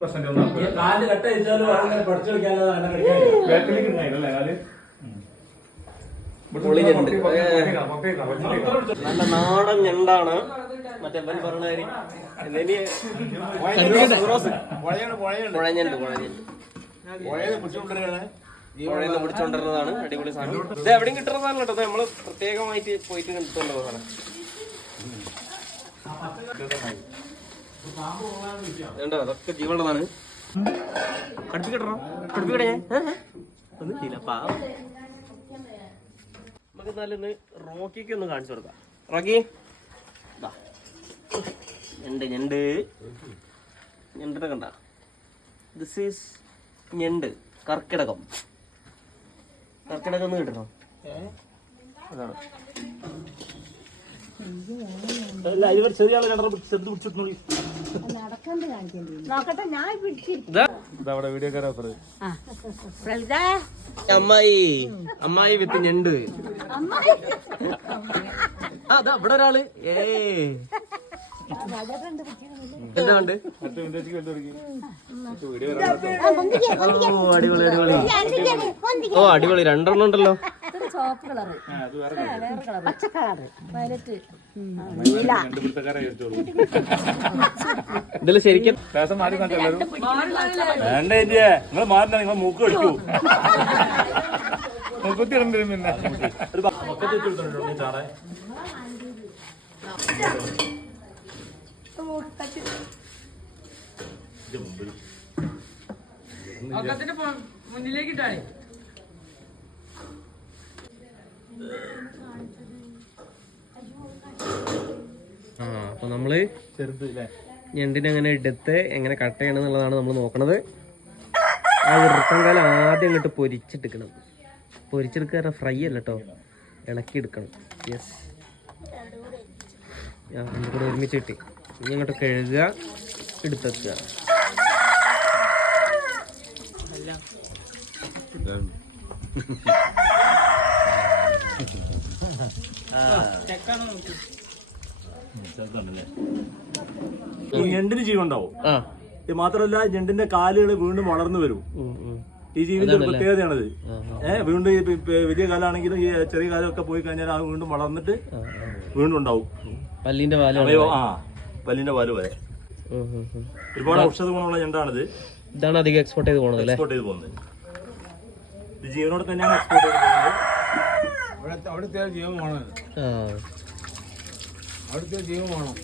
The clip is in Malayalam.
കാല് കട്ട വെച്ചാലും അങ്ങനെ പഠിച്ചു നല്ല നാടൻ ഞണ്ടാണ് മറ്റേ പറഞ്ഞ പിടിച്ചോണ്ടിരുന്നതാണ്. അടിപൊളി സാധനം. ഇത് എവിടെയും കിട്ടുന്ന സാധനം കേട്ടോ. നമ്മള് പ്രത്യേകമായിട്ട് പോയിട്ട് കിട്ടുന്ന സാധനം. അതൊക്കെ ജീവനുള്ളതാണ്. കടുപ്പിക്കട്ടോ കടുപ്പിക്കട്ടെ ഒന്നും ചെയ്യില്ല. നമുക്ക് എന്നാലും റോക്കിക്ക് ഒന്ന് കാണിച്ചു കൊടുക്കാം. റോക്കി ഞണ്ട് ഞണ്ടിനെ കണ്ട. ദിസ് ഈസ് ഞണ്ട്. കർക്കിടകം ഒന്ന് കിട്ടണോ? അതാണ് ചെറിയ ആളെ കണ്ടോ ചെറുത് പിടിച്ചിട്ടുള്ളൂ. അമ്മായി വിത്ത് ഞണ്ട്. അതാ ഇവിടെ ഒരാള്. എന്താ ഉണ്ട്? അടിപൊളി അടിപൊളി. ഓ അടിപൊളി. രണ്ടെണ്ണം ഉണ്ടല്ലോ. ഇതില് ശരിക്കും വേണ്ട നിങ്ങൾ മാറില്ല. നിങ്ങൾ മൂക്ക് കടിക്കൂ. മൂക്കുത്തി പിന്നെ ചാറേ മുന്നിലേക്കിട്ടാണ്. അപ്പൊ നമ്മള് ഞണ്ടിനെ എങ്ങനെ എടുത്ത് എങ്ങനെ കട്ട് ചെയ്യണം എന്നുള്ളതാണ് നമ്മൾ നോക്കണത്. ആ വൃത്തം കാലം ആദ്യം അങ്ങോട്ട് പൊരിച്ചെടുക്കണം. പൊരിച്ചെടുക്കുക ഫ്രൈ അല്ല കേട്ടോ, ഇളക്കിയെടുക്കണം. യെസ്, കൂടെ ഒരുമിച്ച് കിട്ടി. ഇനി അങ്ങോട്ട് കഴുകുക, എടുത്തെക്കുക. ഞണ്ടിന് ജീവൻ ഉണ്ടാവും. ഇത് മാത്രമല്ല, ഞണ്ടിന്റെ കാലുകൾ വീണ്ടും വളർന്നു വരും. ഈ ജീവിന്റെ പ്രത്യേകതയാണത്. വീണ്ടും വലിയ കാലാണെങ്കിലും ഈ ചെറിയ കാലമൊക്കെ പോയി കഴിഞ്ഞാൽ അത് വീണ്ടും വളർന്നിട്ട് വീണ്ടും ഉണ്ടാവും. പല്ലിന്റെ പല്ലിന്റെ പാല് വരെ ഒരുപാട് ഔഷധ ഗുണമുള്ള ഞണ്ടാണിത്. ഇതാണ് അധികം എക്സ്പോർട്ട് ചെയ്ത് പോകുന്നത്. ഇത് ജീവനോടെ തന്നെയാണ് എക്സ്പോർട്ട് ചെയ്ത് പോകുന്നത്. അവിടുത്തെ ജീവൻ വേണം.